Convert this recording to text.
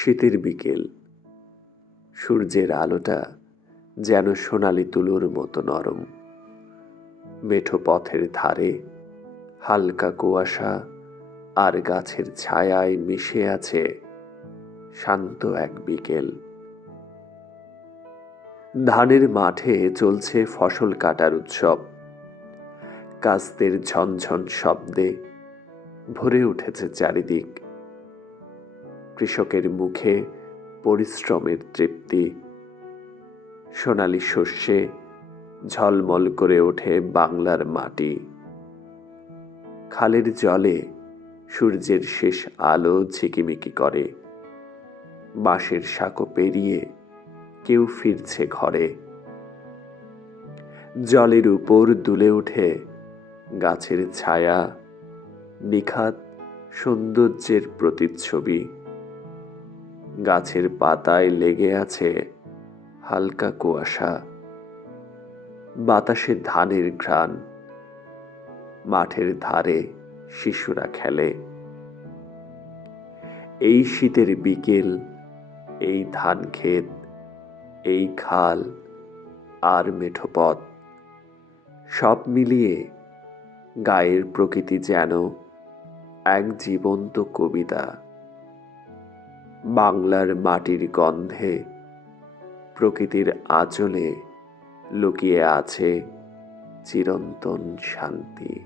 শীতের বিকেল, সূর্যের আলোটা যেন সোনালি তুলোর মতো নরম। মেঠো পথের ধারে হালকা কুয়াশা আর গাছের ছায়ায় মিশে আছে শান্ত এক বিকেল। ধানের মাঠে চলছে ফসল কাটার উৎসব। কাস্তের ঝনঝন শব্দে ভরে উঠেছে চারিদিক। কৃষকের মুখে পরিশ্রমের তৃপ্তি। সোনালি শস্যে ঝলমল করে ওঠে বাংলার মাটি। খালের জলে সূর্যের শেষ আলো ঝিকিমিকি করে। বাঁশের সাঁকো পেরিয়ে কেউ ফিরছে ঘরে। জলের উপর দুলে ওঠে গাছের ছায়া, নিখাত সৌন্দর্যের প্রতিচ্ছবি। গাছের পাতায় লেগে আছে হালকা কুয়াশা। বাতাসে ধানের ঘ্রাণ। মাঠের ধারে শিশুরা খেলে। এই শীতের বিকেল, এই ধান ক্ষেত, এই খাল আর মেঠো পথ, সব মিলিয়ে গায়ের প্রকৃতি যেন এক জীবন্ত কবিতা। বাংলার মাটির গন্ধে, প্রকৃতির আঁচলে লুকিয়ে আছে চিরন্তন শান্তি।